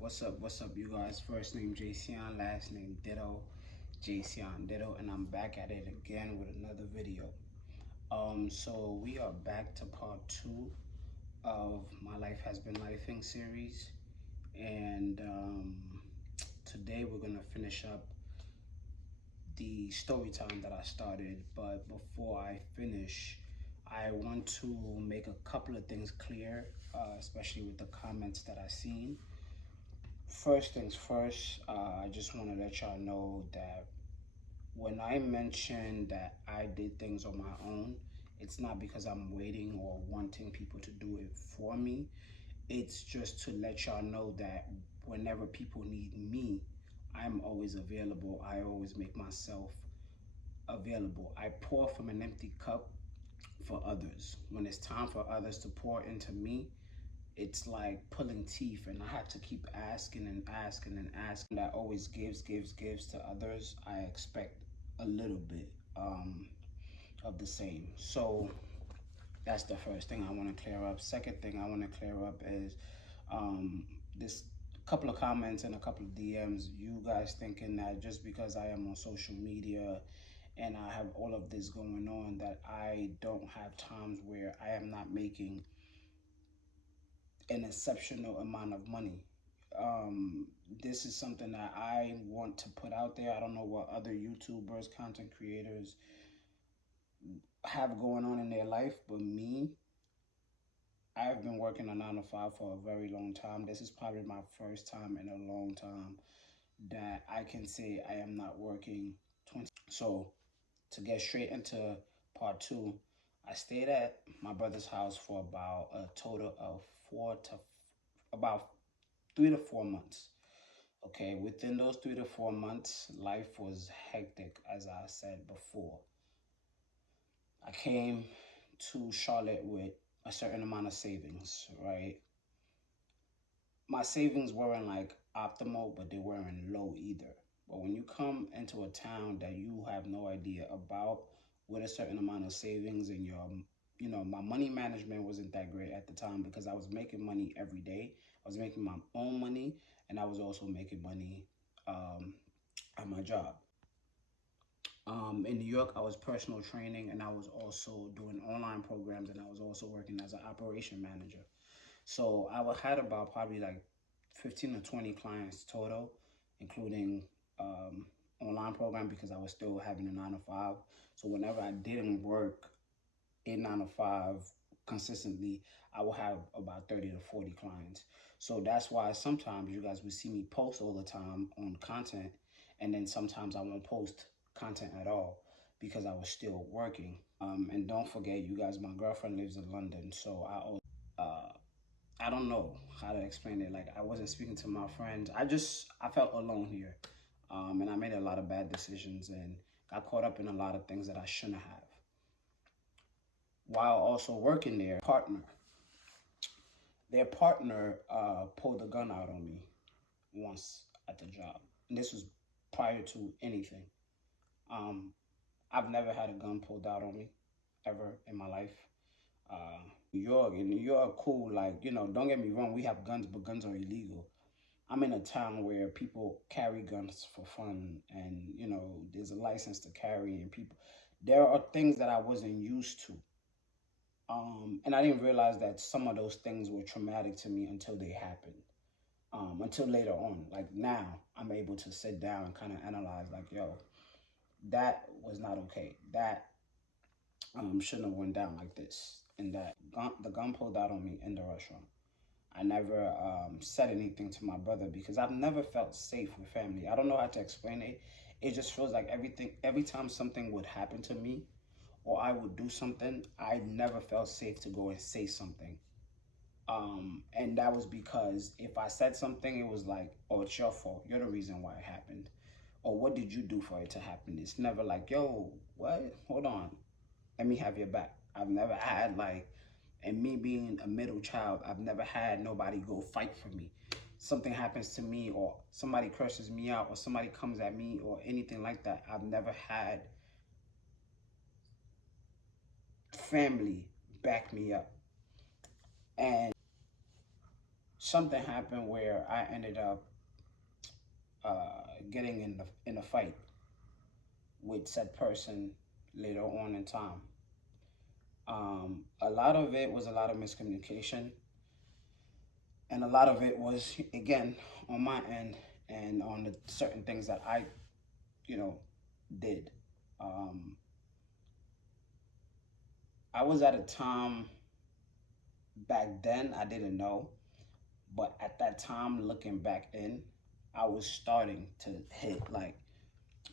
What's up, you guys? First name Jaycion, last name Ditto, Jaycion Ditto, and I'm back at it again with another video. So we are back to part two of my Life Has Been Lifing series, and today we're gonna finish up the story time that I started. But before I finish, I want to make a couple of things clear, especially with the comments that I seen. First things first, I just want to let y'all know that when I mention that I did things on my own, it's not because I'm waiting or wanting people to do it for me. It's just to let y'all know that whenever people need me, I'm always available. I always make myself available. I pour from an empty cup for others. When it's time for others to pour into me, it's like pulling teeth, and I have to keep asking and asking and asking. That always gives to others. I expect a little bit of the same. So that's the first thing I want to clear up. Second thing I want to clear up is this couple of comments and a couple of DMs, you guys thinking that just because I am on social media and I have all of this going on, that I don't have times where I am not making an exceptional amount of money. This is something that I want to put out there. I don't know what other YouTubers, content creators have going on in their life, but me, I've been working a 9 to 5 for a very long time. This is probably my first time in a long time that I can say I am not working 20. So to get straight into part two, I stayed at my brother's house for about a total of about 3 to 4 months. Okay, within those 3 to 4 months, life was hectic, as I said before. I came to Charlotte with a certain amount of savings, right? My savings weren't like optimal, but they weren't low either. But when you come into a town that you have no idea about with a certain amount of savings and my money management wasn't that great at the time because I was making money every day. I was making my own money, and I was also making money at my job. In New York, I was personal training, and I was also doing online programs, and I was also working as an operation manager. So I had about probably like 15 to 20 clients total, including online program, because I was still having a 9 to 5. So whenever I didn't work a 9 to 5 consistently, I will have about 30 to 40 clients. So that's why sometimes you guys will see me post all the time on content, and then sometimes I won't post content at all because I was still working. And don't forget, you guys, my girlfriend lives in London, so I don't know how to explain it. Like, I wasn't speaking to my friends. I felt alone here. And I made a lot of bad decisions and got caught up in a lot of things that I shouldn't have. While also working there, their partner pulled a gun out on me once at the job. And this was prior to anything. I've never had a gun pulled out on me ever in my life. New York, cool. Like, don't get me wrong, we have guns, but guns are illegal. I'm in a town where people carry guns for fun, and there's a license to carry, and there are things that I wasn't used to. And I didn't realize that some of those things were traumatic to me until they happened. Until later on. Like, now I'm able to sit down and kind of analyze, like, yo, that was not okay. That shouldn't have went down like this. And the gun pulled out on me in the restaurant. I never said anything to my brother because I've never felt safe with family. I don't know how to explain it. It just feels like every time something would happen to me or I would do something, I never felt safe to go and say something. And that was because if I said something, it was like, oh, it's your fault. You're the reason why it happened. Or what did you do for it to happen? It's never like, yo, what? Hold on. Let me have your back. I've never had and me being a middle child, I've never had nobody go fight for me. Something happens to me or somebody curses me out or somebody comes at me or anything like that. I've never had family back me up. And something happened where I ended up getting in a fight with said person later on in time. A lot of it was a lot of miscommunication, and a lot of it was again on my end and on the certain things that I, you know, did. Um, I was at a time back then I didn't know, but at that time looking back in, I was starting to hit like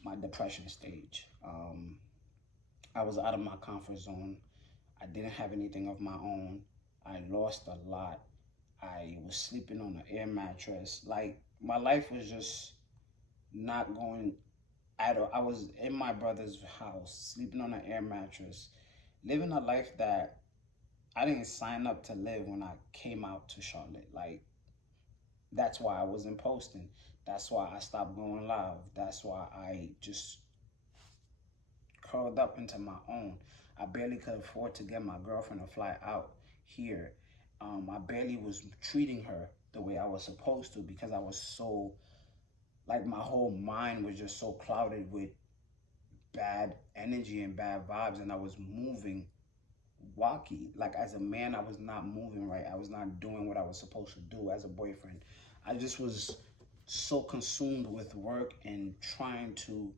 my depression stage. I was out of my comfort zone. I didn't have anything of my own. I lost a lot. I was sleeping on an air mattress. Like my life was just not going at all. I was in my brother's house, sleeping on an air mattress, living a life that I didn't sign up to live when I came out to Charlotte. Like that's why I wasn't posting. That's why I stopped going live. That's why I just curled up into my own. I barely could afford to get my girlfriend to fly out here. I barely was treating her the way I was supposed to because I was so, like, my whole mind was just so clouded with bad energy and bad vibes, and I was moving wacky. Like, as a man, I was not moving right. I was not doing what I was supposed to do as a boyfriend. I just was so consumed with work and trying to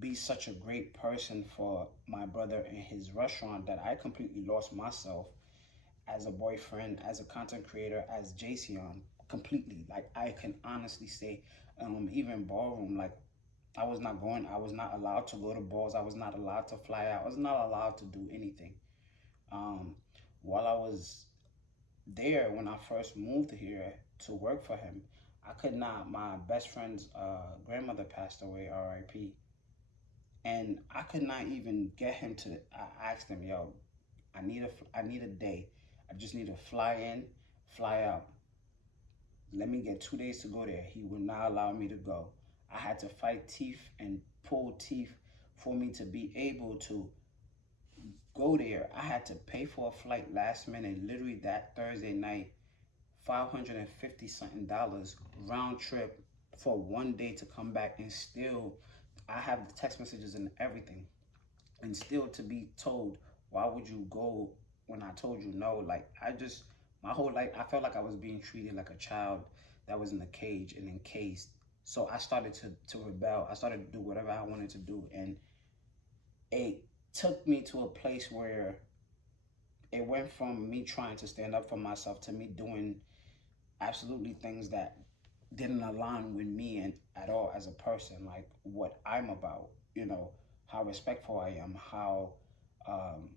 be such a great person for my brother and his restaurant that I completely lost myself as a boyfriend, as a content creator, as Jayceon, completely. Like I can honestly say, even ballroom, like I was not going, I was not allowed to go to balls, I was not allowed to fly out, I was not allowed to do anything. Um, while I was there, when I first moved here to work for him, I could not. My best friend's grandmother passed away, R.I.P. And I could not even get him to. I asked him, "Yo, I need a day. I just need to fly in, fly out. Let me get 2 days to go there." He would not allow me to go. I had to fight teeth and pull teeth for me to be able to go there. I had to pay for a flight last minute, literally that Thursday night, 550 something dollars round trip for 1 day to come back, and still I have the text messages and everything, and still to be told, why would you go when I told you no? Like I just, my whole life I felt like I was being treated like a child that was in a cage and encased. So I started to rebel. I started to do whatever I wanted to do, and it took me to a place where it went from me trying to stand up for myself to me doing absolutely things that didn't align with me and at all as a person, like what I'm about, how respectful I am, how um,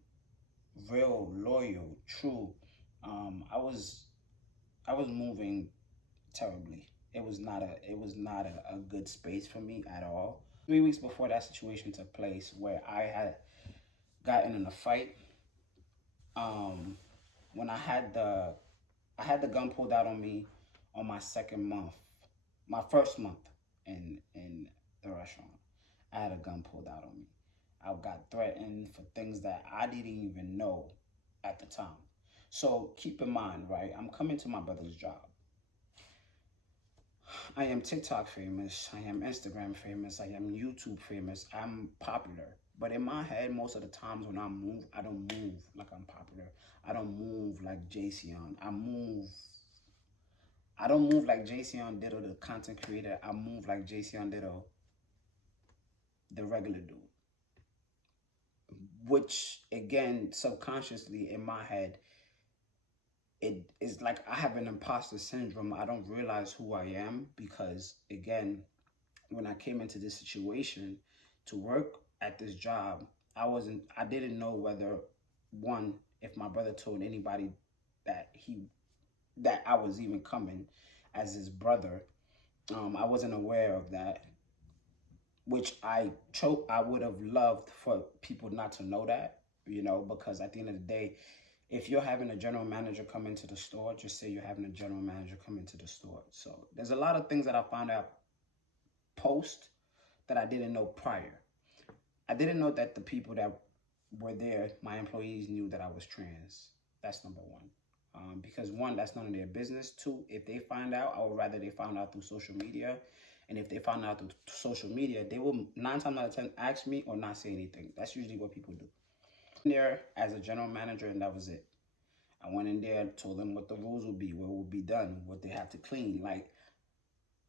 real, loyal, true. Um, I was moving terribly. It was not a good space for me at all. 3 weeks before that situation took place, where I had gotten in a fight, um, when I had the gun pulled out on me on my second month, my first month in the restaurant. I had a gun pulled out on me. I got threatened for things that I didn't even know at the time. So keep in mind, right? I'm coming to my brother's job. I am TikTok famous. I am Instagram famous. I am YouTube famous. I'm popular. But in my head, most of the times when I move, I don't move like I'm popular. I don't move like Jayceon. I don't move like Jayceon Ditto, the content creator. I move like Jayceon Ditto, the regular dude. Which again, subconsciously in my head, it is like I have an imposter syndrome. I don't realize who I am because again, when I came into this situation to work at this job, I didn't know whether, one, if my brother told anybody that that I was even coming as his brother. I wasn't aware of that, which I would have loved for people not to know that, because at the end of the day, if you're having a general manager come into the store, just say you're having a general manager come into the store. So there's a lot of things that I found out post that I didn't know prior. I didn't know that the people that were there, my employees, knew that I was trans. That's number one. because one, that's none of their business. Two, if they find out, I would rather they found out through social media. And if they found out through social media, they will 9 times out of 10 ask me or not say anything. That's usually what people do. There as a general manager, and that was it. I went in there, told them what the rules would be, what would be done, what they had to clean. Like,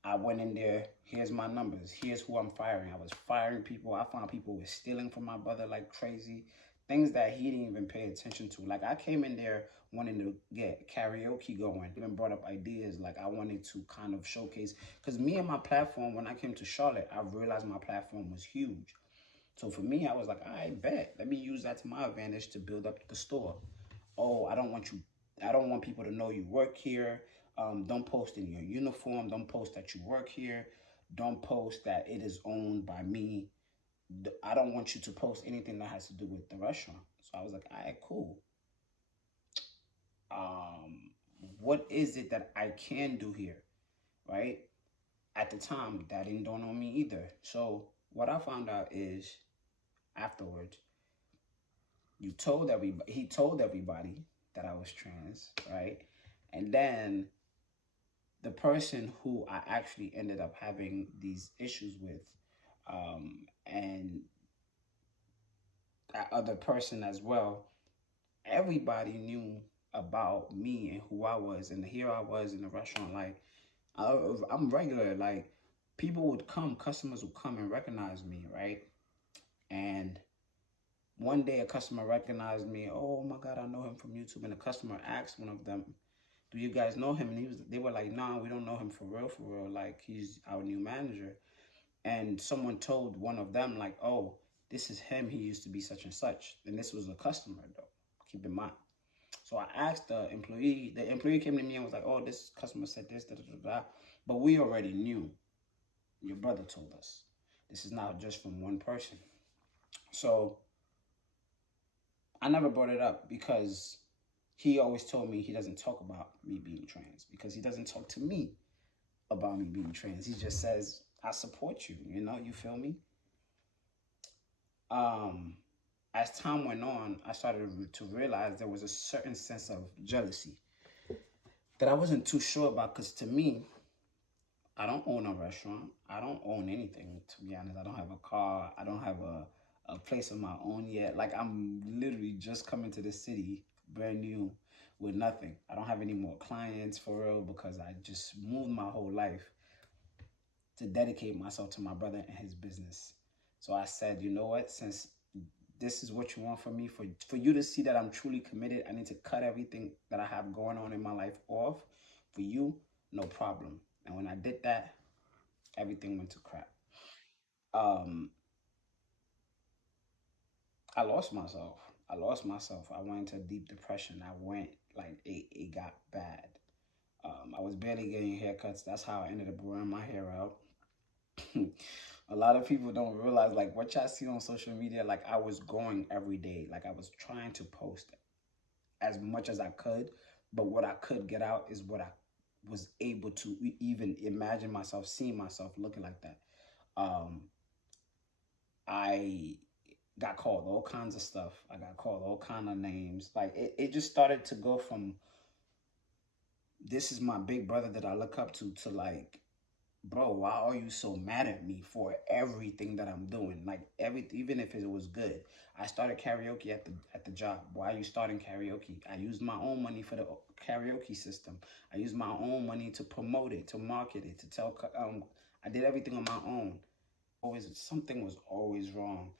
I went in there, here's my numbers, here's who I'm firing. I was firing people. I found people were stealing from my brother like crazy. Things that he didn't even pay attention to. Like, I came in there wanting to get karaoke going. Even brought up ideas like I wanted to kind of showcase. Because me and my platform, when I came to Charlotte, I realized my platform was huge. So for me, I was like, I bet. Let me use that to my advantage to build up the store. Oh, I don't want people to know you work here. Don't post in your uniform. Don't post that you work here. Don't post that it is owned by me. I don't want you to post anything that has to do with the restaurant. So I was like, all right, cool. Um, what is it that I can do here, right? At the time, that didn't dawn on me either. So what I found out is afterwards, he told everybody that I was trans, right? And then the person who I actually ended up having these issues with, and that other person as well, everybody knew about me and who I was. And here I was in the restaurant, like, I'm regular. Like, people would come, customers would come and recognize me, right? And one day a customer recognized me. Oh my God, I know him from YouTube. And the customer asked one of them, do you guys know him? And they were like, nah, we don't know him for real. Like, he's our new manager. And someone told one of them, like, oh, this is him. He used to be such and such. And this was a customer, though. Keep in mind. So I asked the employee. The employee came to me and was like, oh, this customer said this, da, da, da, da. But we already knew. Your brother told us. This is not just from one person. So I never brought it up because he always told me he doesn't talk about me being trans, because he doesn't talk to me about me being trans. He just says, I support you, you feel me? As time went on, I started to realize there was a certain sense of jealousy that I wasn't too sure about, because to me, I don't own a restaurant. I don't own anything, to be honest. I don't have a car. I don't have a place of my own yet. Like, I'm literally just coming to the city, brand new, with nothing. I don't have any more clients for real, because I just moved my whole life to dedicate myself to my brother and his business. So I said, you know what, since this is what you want from me, for you to see that I'm truly committed, I need to cut everything that I have going on in my life off. For you, no problem. And when I did that, everything went to crap. Um, I lost myself. I went into deep depression. Like, it got bad. I was barely getting haircuts. That's how I ended up wearing my hair out. A lot of people don't realize, like, what y'all see on social media, like, I was going every day. Like, I was trying to post as much as I could, but what I could get out is what I was able to even imagine myself, seeing myself looking like that. Um, I got called all kinds of stuff. I got called all kind of names. Like, it just started to go from, this is my big brother that I look up to like, bro, why are you so mad at me for everything that I'm doing? Like, even if it was good. I started karaoke at the job. Why are you starting karaoke? I used my own money for the karaoke system. I used my own money to promote it, to market it, to tell. I did everything on my own. Always something was always wrong.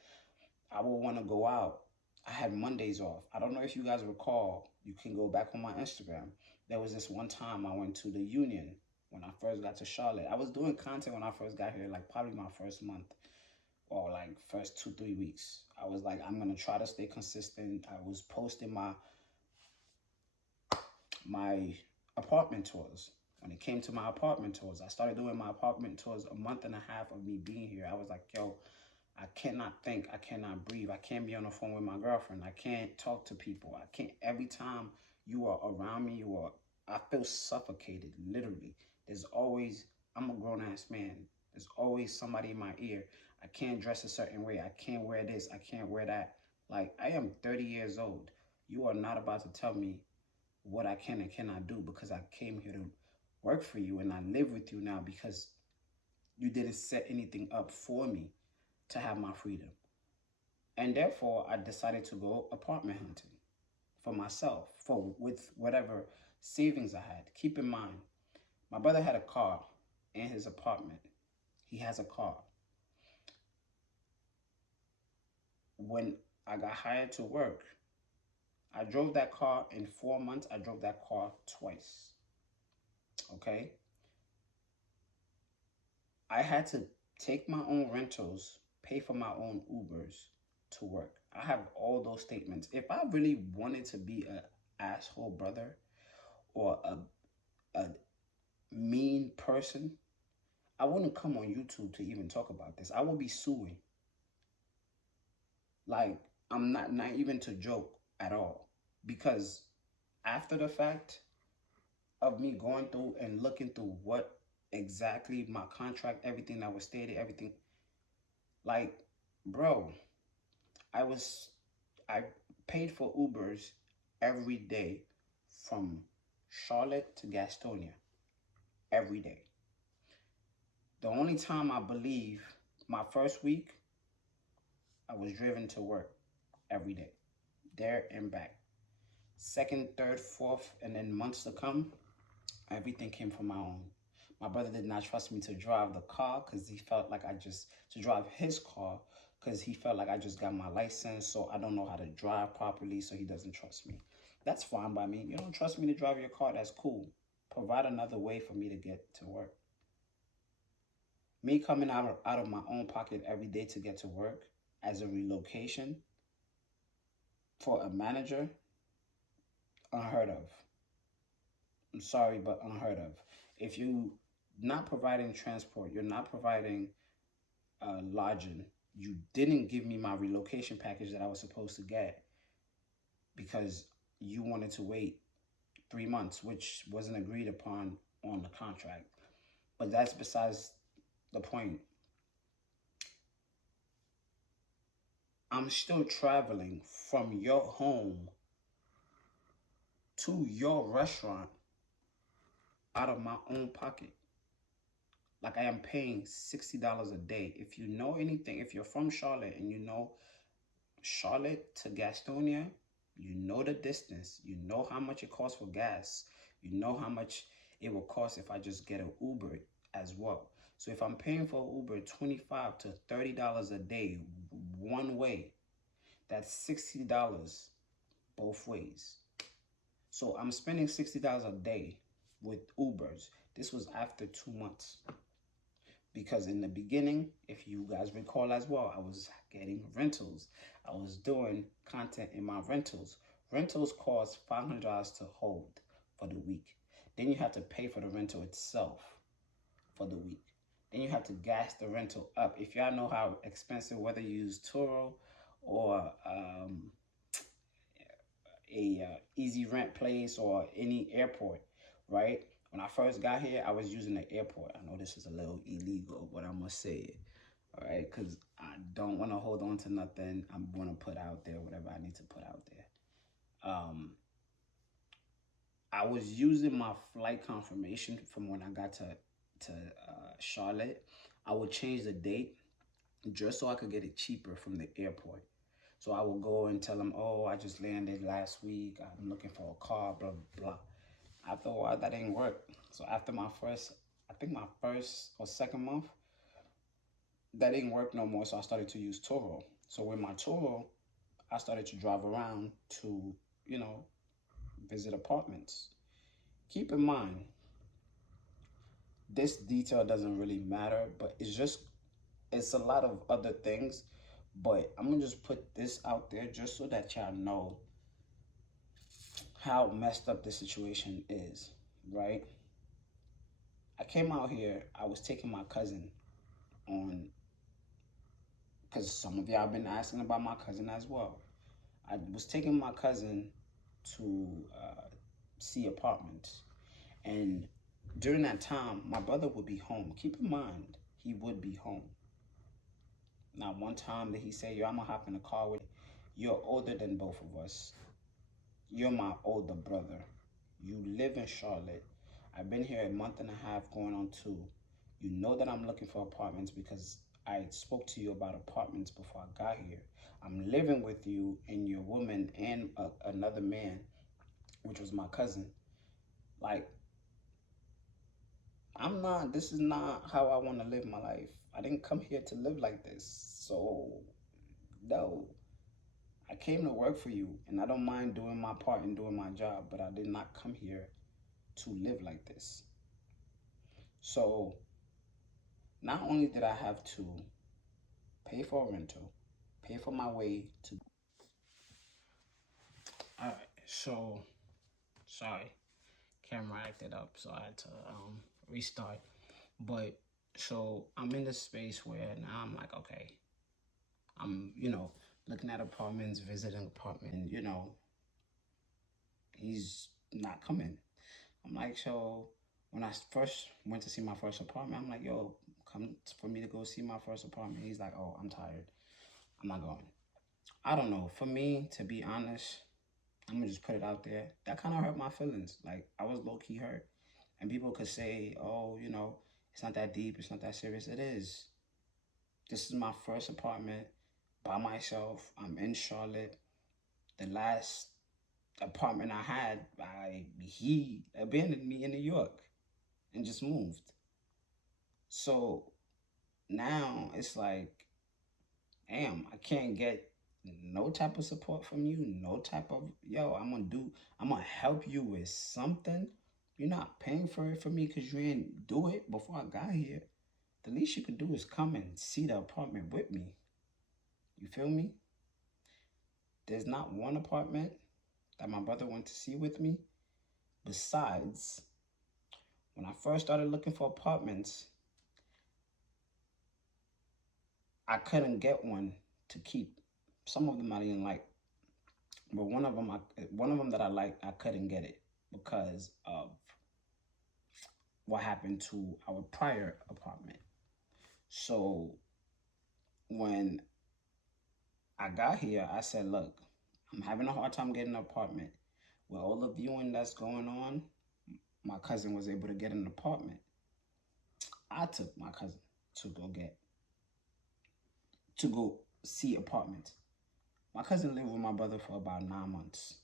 I would want to go out. I had Mondays off. I don't know if you guys recall. You can go back on my Instagram. There was this one time I went to the Union when I first got to Charlotte. I was doing content when I first got here, like probably my first month or like first 2-3 weeks. I was like, I'm gonna try to stay consistent. I was posting my apartment tours. When it came to my apartment tours, I started doing my apartment tours a month and a half of me being here. I was like, yo, I cannot think. I cannot breathe. I can't be on the phone with my girlfriend. I can't talk to people. I can't. Every time you are around me, I feel suffocated, literally. There's always, I'm a grown ass man. There's always somebody in my ear. I can't dress a certain way. I can't wear this. I can't wear that. Like, I am 30 years old. You are not about to tell me what I can and cannot do, because I came here to work for you and I live with you now because you didn't set anything up for me to have my freedom. And therefore, I decided to go apartment hunting for myself, for with whatever savings I had. Keep in mind, my brother had a car in his apartment. He has a car. When I got hired to work, I drove that car in 4 months. I drove that car twice. Okay. I had to take my own rentals, pay for my own Ubers to work. I have all those statements. If I really wanted to be an asshole brother or a mean person, I wouldn't come on YouTube to even talk about this. I would be suing. Like, I'm not even to joke at all. Because after the fact of me going through and looking through what exactly my contract, everything that was stated, everything, like, bro, I paid for Ubers every day from Charlotte to Gastonia every day. The only time I believe my first week, I was driven to work every day, there and back. Second, third, fourth, and then months to come, everything came from my own. My brother did not trust me to drive the car because he felt like to drive his car because he felt like I just got my license, so I don't know how to drive properly, so he doesn't trust me. That's fine by me. You don't trust me to drive your car, that's cool. Provide another way for me to get to work. Me coming out of my own pocket every day to get to work as a relocation for a manager, unheard of. I'm sorry, but unheard of. If you not providing transport, you're not providing lodging, you didn't give me my relocation package that I was supposed to get because you wanted to wait 3 months, which wasn't agreed upon on the contract. But that's besides the point. I'm still traveling from your home to your restaurant out of my own pocket. Like, I am paying $60 a day. If you know anything, if you're from Charlotte and you know Charlotte to Gastonia, you know the distance. You know how much it costs for gas. You know how much it will cost if I just get an Uber as well. So if I'm paying for Uber $25 to $30 a day one way, that's $60 both ways. So I'm spending $60 a day with Ubers. This was after 2 months. Because in the beginning, if you guys recall as well, I was getting rentals. I was doing content in my rentals. Rentals cost $500 to hold for the week. Then you have to pay for the rental itself for the week. Then you have to gas the rental up. If y'all know how expensive, whether you use Turo or a easy rent place or any airport, right? When I first got here, I was using the airport. I know this is a little illegal, but I must say it, all right? Because I don't want to hold on to nothing. I'm going to put out there whatever I need to put out there. I was using my flight confirmation from when I got to Charlotte. I would change the date just so I could get it cheaper from the airport. So I will go and tell them, oh, I just landed last week. I'm looking for a car, blah, blah. After a while, that didn't work. So after my first or second month, that didn't work no more. So I started to use Turo. So with my Turo, I started to drive around to, visit apartments. Keep in mind, this detail doesn't really matter, but it's a lot of other things. But I'm gonna just put this out there just so that y'all know how messed up the situation is, right? I came out here, I was taking my cousin on, because some of y'all been asking about my cousin as well. I was taking my cousin to see apartments. And during that time, my brother would be home. Keep in mind, he would be home. Now, one time that he said, yo, I'm gonna hop in the car with you. You're older than both of us. You're my older brother. You live in Charlotte. I've been here a month and a half, going on 2. You know that I'm looking for apartments because I spoke to you about apartments before I got here. I'm living with you and your woman and another man, which was my cousin. Like, this is not how I want to live my life. I didn't come here to live like this. So, no. I came to work for you, and I don't mind doing my part and doing my job, but I did not come here to live like this. So, not only did I have to pay for a rental, pay for my way to. All right, so sorry, camera acted up, so I had to restart. But so I'm in this space where now I'm like, okay, I'm looking at apartments, visiting apartment, and he's not coming. I'm like, so when I first went to see my first apartment, I'm like, yo, come for me to go see my first apartment. He's like, oh, I'm tired. I'm not going. I don't know. For me, to be honest, I'm gonna just put it out there. That kind of hurt my feelings. Like, I was low key hurt. And people could say, oh, it's not that deep, it's not that serious. It is. This is my first apartment by myself. I'm in Charlotte. The last apartment I had, he abandoned me in New York and just moved. So now it's like, damn, I can't get no type of support from you, no type of, yo, I'm gonna help you with something. You're not paying for it for me because you didn't do it before I got here. The least you could do is come and see the apartment with me. You feel me? There's not one apartment that my brother went to see with me. Besides, when I first started looking for apartments, I couldn't get one to keep. Some of them I didn't like, but one of them that I liked, I couldn't get it because of what happened to our prior apartment. So when I got here, I said, look, I'm having a hard time getting an apartment. With all the viewing that's going on, my cousin was able to get an apartment. I took my cousin to go see apartments. My cousin lived with my brother for about 9 months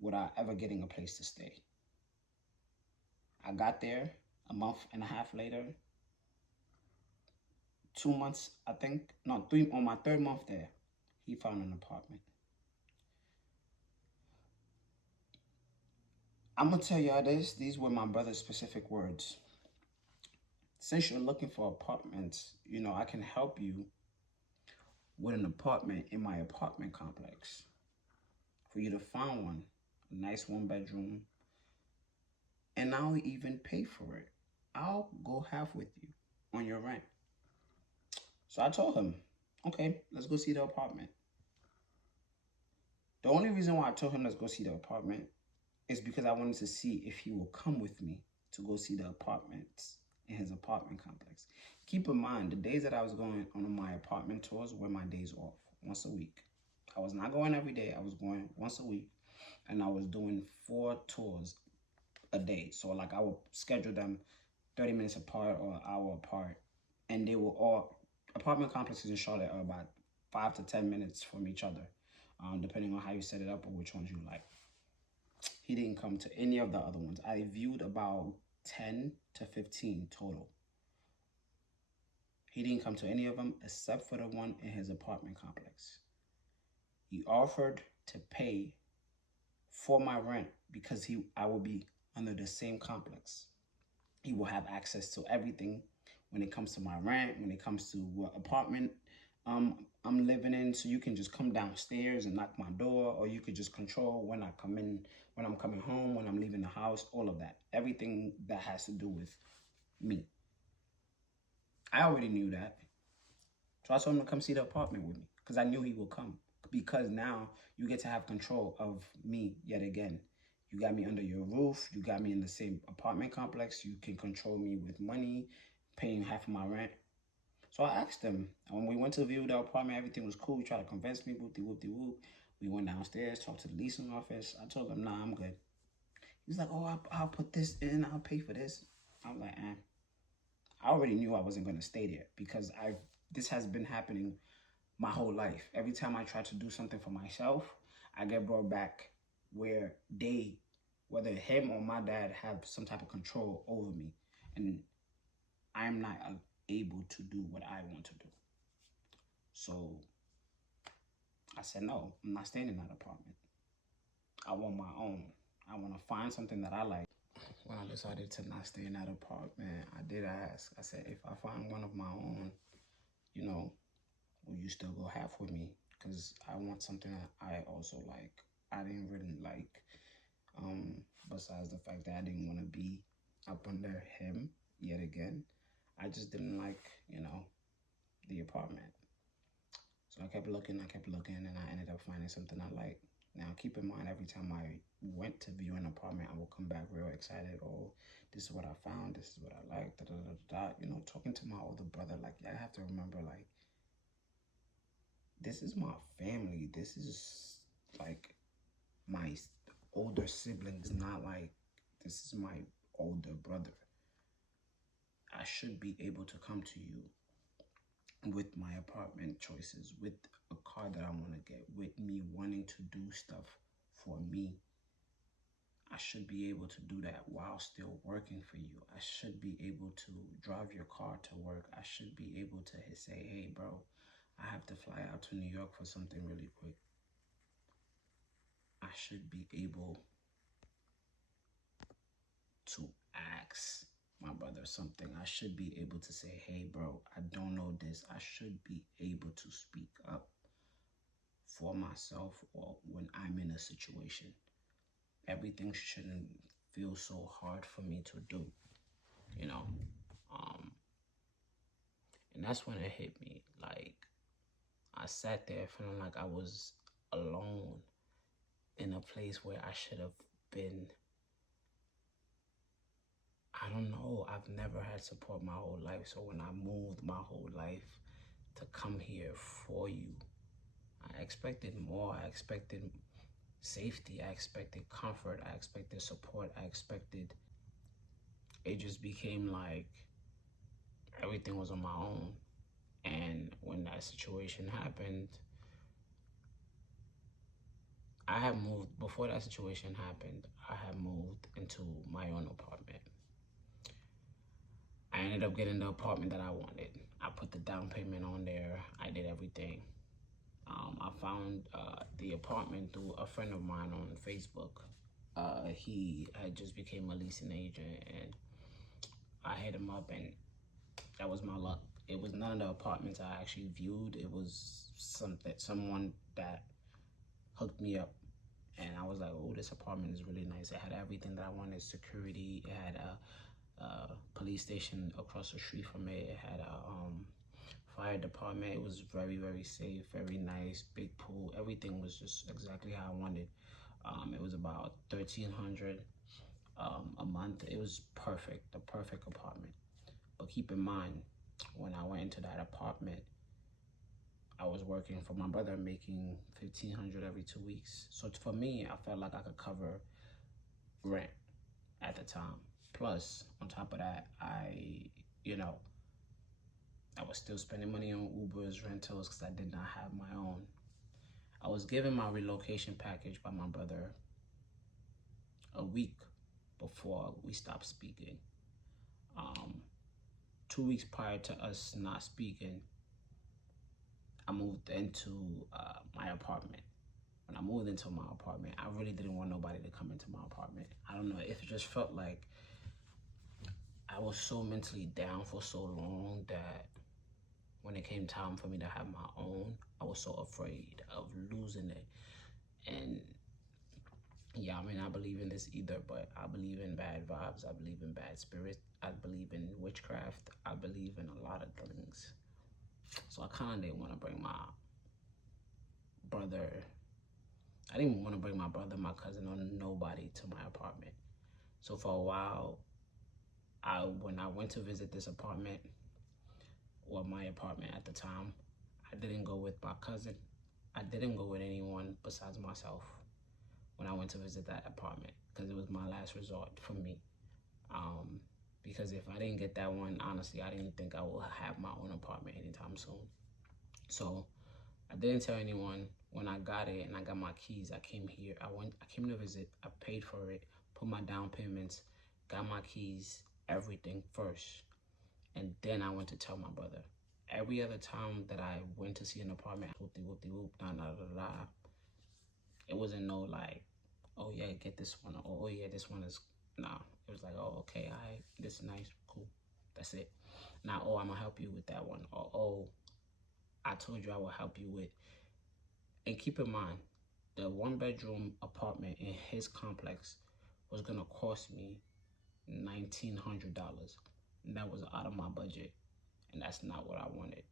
without ever getting a place to stay. I got there a month and a half later. 2 months, I think, no, three, on my third month there, he found an apartment. I'm gonna tell y'all this. These were my brother's specific words. Since you're looking for apartments, I can help you with an apartment in my apartment complex. For you to find one, a nice 1 bedroom, and I'll even pay for it. I'll go half with you on your rent. So I told him, okay, let's go see the apartment. The only reason why I told him let's go see the apartment is because I wanted to see if he will come with me to go see the apartments in his apartment complex. Keep in mind, the days that I was going on my apartment tours were my days off, once a week. I was not going every day. I was going once a week, and I was doing 4 tours a day. So like I would schedule them 30 minutes apart or an hour apart, and they were all apartment complexes in Charlotte are about 5 to 10 minutes from each other, depending on how you set it up or which ones you like. He didn't come to any of the other ones. I viewed about 10 to 15 total. He didn't come to any of them except for the one in his apartment complex. He offered to pay for my rent because I will be under the same complex. He will have access to everything when it comes to my rent, when it comes to what apartment I'm living in. So you can just come downstairs and knock my door, or you could just control when I come in, when I'm coming home, when I'm leaving the house, all of that. Everything that has to do with me. I already knew that. So I told him to come see the apartment with me because I knew he would come. Because now you get to have control of me yet again. You got me under your roof. You got me in the same apartment complex. You can control me with money, paying half of my rent. So I asked him. When we went to view the apartment, everything was cool. He tried to convince me, whoop-de-whoop-de-whoop. We went downstairs, talked to the leasing office. I told him, nah, I'm good. He's like, oh, I'll put this in, I'll pay for this. I was like, I already knew I wasn't gonna stay there because this has been happening my whole life. Every time I try to do something for myself, I get brought back where whether him or my dad, have some type of control over me, and I'm not able to do what I want to do. So I said, no, I'm not staying in that apartment. I want my own. I want to find something that I like. When I decided to not stay in that apartment, I did ask. I said, if I find one of my own, will you still go half with me? Because I want something that I also like. I didn't really like, besides the fact that I didn't want to be up under him yet again. I just didn't like, the apartment. So I kept looking, and I ended up finding something I like. Now, keep in mind, every time I went to view an apartment, I will come back real excited. Oh, this is what I found. This is what I like. Da, da, da, da. Talking to my older brother, like, I have to remember, like, this is my family. This is, like, my older siblings, not like this is my older brother. I should be able to come to you with my apartment choices, with a car that I want to get, with me wanting to do stuff for me. I should be able to do that while still working for you. I should be able to drive your car to work. I should be able to say, hey, bro, I have to fly out to New York for something really quick. I should be able to ask my brother something. I should be able to say, hey, bro, I don't know this. I should be able to speak up for myself or when I'm in a situation. Everything shouldn't feel so hard for me to do, and that's when it hit me. Like, I sat there feeling like I was alone in a place where I should have been. I don't know. I've never had support my whole life. So when I moved my whole life to come here for you, I expected more. I expected safety. I expected comfort. I expected support. It just became like everything was on my own. And when that situation happened, before that situation happened, I had moved into my own apartment. I ended up getting the apartment that I wanted. I put the down payment on there. I did everything. I found the apartment through a friend of mine on Facebook. He had just became a leasing agent, and I hit him up, and that was my luck. It was none of the apartments I actually viewed. It was someone that hooked me up, and I was like, oh, this apartment is really nice. It had everything that I wanted: security. It had a police station across the street from it. It had a fire department. It was very, very safe, very nice, big pool. Everything was just exactly how I wanted. It was about $1,300 a month. It was perfect, the perfect apartment. But keep in mind, when I went into that apartment, I was working for my brother, making $1,500 every 2 weeks. So for me, I felt like I could cover rent at the time. Plus, on top of that, I was still spending money on Ubers, rentals, because I did not have my own. I was given my relocation package by my brother a week before we stopped speaking. 2 weeks prior to us not speaking, I moved into my apartment. When I moved into my apartment, I really didn't want nobody to come into my apartment. I don't know, it just felt like I was so mentally down for so long that when it came time for me to have my own, I was so afraid of losing it. And yeah, I mean, I believe in this either, but I believe in bad vibes. I believe in bad spirits. I believe in witchcraft. I believe in a lot of things. So I kind of didn't want to bring my brother. I didn't want to bring my brother, my cousin, or nobody to my apartment. So for a while, when I went to visit this apartment, or my apartment at the time, I didn't go with my cousin. I didn't go with anyone besides myself. when I went to visit that apartment, because it was my last resort for me. Because if I didn't get that one, honestly, I didn't think I would have my own apartment anytime soon. So I didn't tell anyone. When I got it and I got my keys, I came here. I came to visit. I paid for it, put my down payments, got my keys, everything first. And then I went to tell my brother. Every other time that I went to see an apartment, whoopty whoopty whoop, da da da da, it wasn't no like, oh yeah, get this one. Oh yeah, this one is, nah. It was like, oh okay, this is nice, cool. That's it. Now, oh, I'm gonna help you with that one. Or oh, I told you I will help you with. And keep in mind, the 1 bedroom apartment in his complex was gonna cost me $1,900. And that was out of my budget. And that's not what I wanted.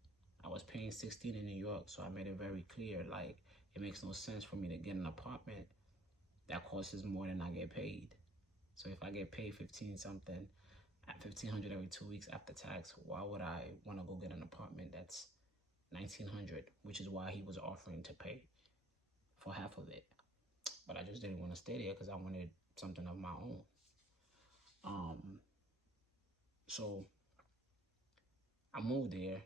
I was paying 16 in New York, so I made it very clear, like, it makes no sense for me to get an apartment that costs more than I get paid. So if I get paid 15 something at 1,500 every 2 weeks after tax, why would I want to go get an apartment that's 1,900, which is why he was offering to pay for half of it. But I just didn't want to stay there because I wanted something of my own. So I moved there.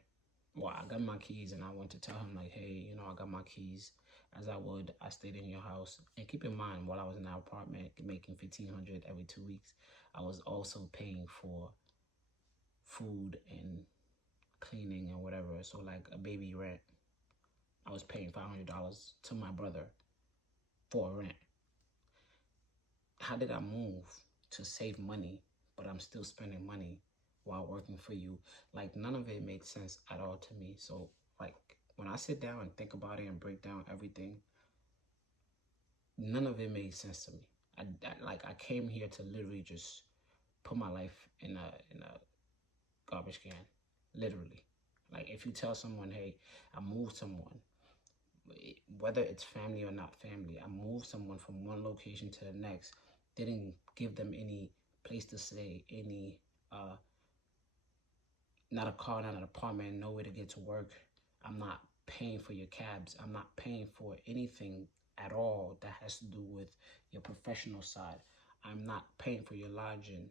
Well, I got my keys and I went to tell him like, hey, I got my keys. As I stayed in your house. And keep in mind, while I was in that apartment making 1,500 every 2 weeks, I was also paying for food and cleaning and whatever. So like a baby rent, I was paying $500 to my brother for rent. How did I move to save money, but I'm still spending money while working for you? Like, none of it made sense at all to me. So like, when I sit down and think about it and break down everything, none of it made sense to me. I came here to literally just put my life in a garbage can, literally. Like, if you tell someone, hey, I moved someone, whether it's family or not family, I moved someone from one location to the next, didn't give them any place to stay, any not a car, not an apartment, nowhere to get to work. I'm not paying for your cabs. I'm not paying for anything at all that has to do with your professional side. I'm not paying for your lodging.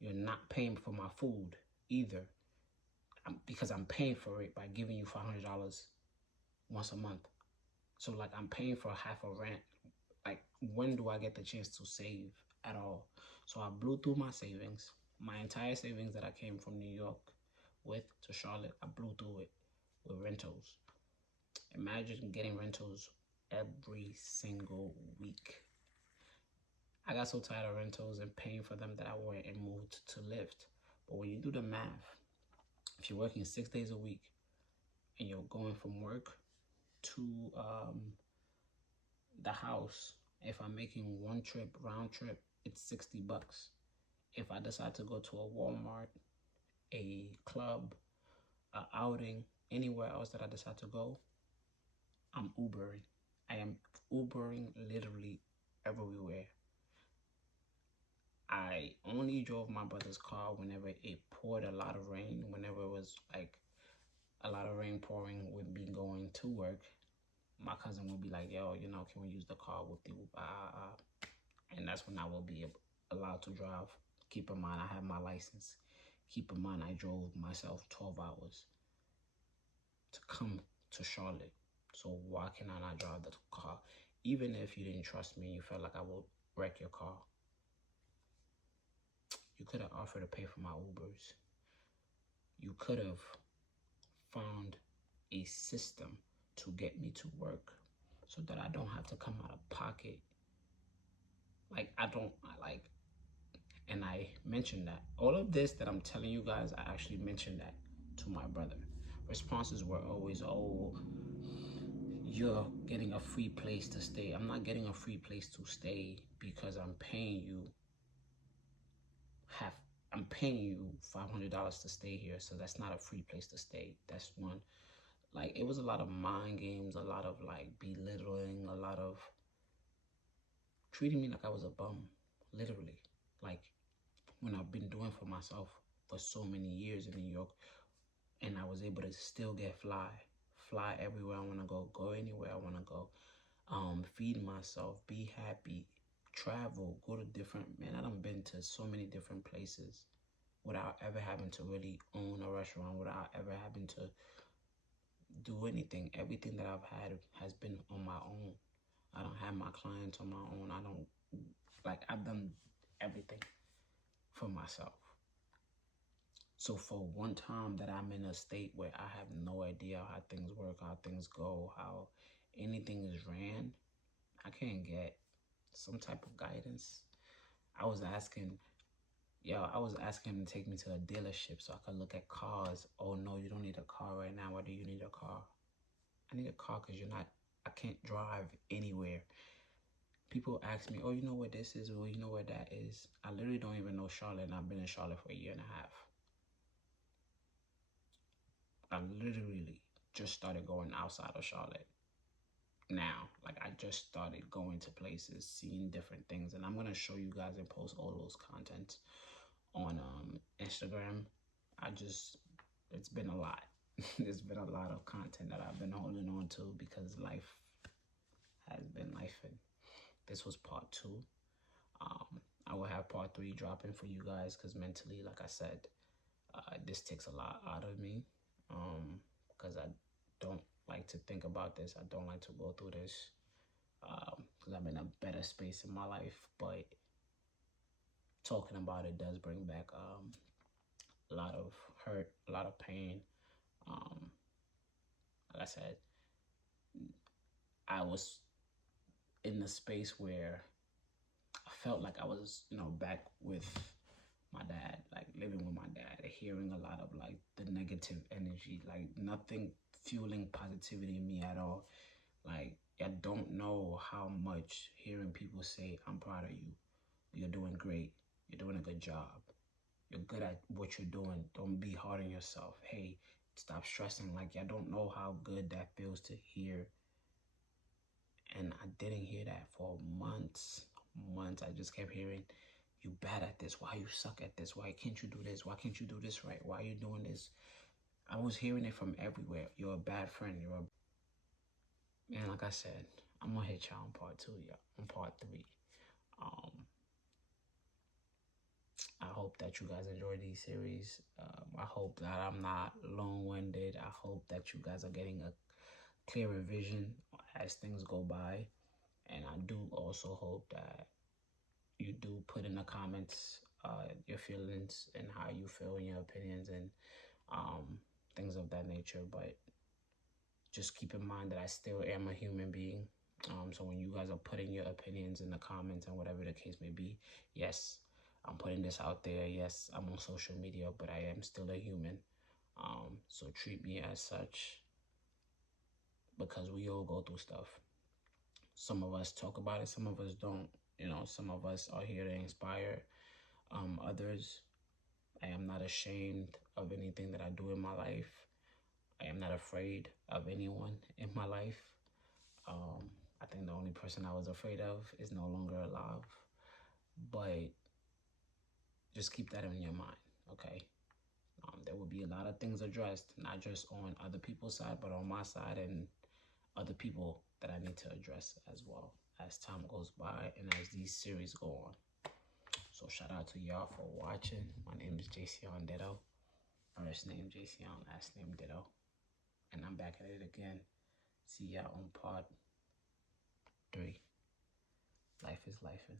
You're not paying for my food either, because I'm paying for it by giving you $500 once a month. So like, I'm paying for half a rent. Like, when do I get the chance to save at all? So I blew through my savings, my entire savings that I came from New York with to Charlotte. I blew through it with rentals. Imagine getting rentals every single week. I got so tired of rentals and paying for them that I went and moved to Lyft. But when you do the math, if you're working 6 days a week and you're going from work to the house, if I'm making one trip, round trip, it's $60. If I decide to go to a Walmart, a club, a outing, anywhere else that I decide to go, I'm Ubering. I am Ubering literally everywhere. I only drove my brother's car whenever it poured a lot of rain, whenever it was like a lot of rain pouring with me going to work. My cousin will be like, yo, can we use the car with you? And that's when I will be allowed to drive. Keep in mind, I have my license. Keep in mind, I drove myself 12 hours to come to Charlotte. So why can I not drive the car? Even if you didn't trust me, you felt like I would wreck your car, you could have offered to pay for my Ubers. You could have found a system to get me to work so that I don't have to come out of pocket. And I mentioned that. All of this that I'm telling you guys, I actually mentioned that to my brother. Responses were always, oh, you're getting a free place to stay. I'm not getting a free place to stay because I'm paying you $500 to stay here, so that's not a free place to stay. That's one. Like, it was a lot of mind games, a lot of like belittling, a lot of treating me like I was a bum, literally. Like, when I've been doing for myself for so many years in New York, and I was able to still get fly everywhere I want to go anywhere I want to go. feed myself, be happy, travel, go to different, man, I done been to so many different places without ever having to really own a restaurant, without ever having to do anything. Everything that I've had has been on my own. I don't have my clients on my own. I don't, like, I've done everything for myself. So for one time that I'm in a state where I have no idea how things work, how things go, how anything is ran, I can't get some type of guidance. I was asking him to take me to a dealership so I could look at cars. Oh no, you don't need a car right now. Why do you need a car? I need a car because I can't drive anywhere. People ask me, oh, you know where this is? Well, you know where that is? I literally don't even know Charlotte, and I've been in Charlotte for a year and a half. I literally just started going outside of Charlotte now. Like, I just started going to places, seeing different things, and I'm going to show you guys and post all those contents on Instagram. It's been a lot. There's been a lot of content that I've been holding on to because life has been life, and this was part 2. I will have part 3 dropping for you guys because mentally, like I said, this takes a lot out of me because I don't like to think about this. I don't like to go through this because I'm in a better space in my life. But talking about it does bring back a lot of hurt, a lot of pain. Like I said, I was in the space where I felt like I was, back with my dad, like living with my dad, hearing a lot of like the negative energy, like nothing fueling positivity in me at all. Like, I don't know how much hearing people say, I'm proud of you, you're doing great, you're doing a good job, you're good at what you're doing, don't be hard on yourself, hey, stop stressing. Like, I don't know how good that feels to hear. And I didn't hear that for months. I just kept hearing, you bad at this, why you suck at this, why can't you do this, why can't you do this right, why are you doing this? I was hearing it from everywhere. You're a bad friend, man. Like I said, I'm gonna hit y'all on part 2, yeah, on part 3. I hope that you guys enjoy these series. I hope that I'm not long-winded. I hope that you guys are getting a clearer vision as things go by. And I do also hope that you do put in the comments your feelings and how you feel and your opinions and things of that nature. But just keep in mind that I still am a human being. So when you guys are putting your opinions in the comments and whatever the case may be, yes, I'm putting this out there. Yes, I'm on social media, but I am still a human. So treat me as such because we all go through stuff. Some of us talk about it, some of us don't. Some of us are here to inspire others. I am not ashamed of anything that I do in my life. I am not afraid of anyone in my life. I think the only person I was afraid of is no longer alive. But just keep that in your mind, okay? There will be a lot of things addressed, not just on other people's side, but on my side and other people that I need to address as well as time goes by and as these series go on. So shout out to y'all for watching. My name is Jayceon Ditto. First name Jayceon, last name Ditto. And I'm back at it again. See y'all on part 3. Life is lifing.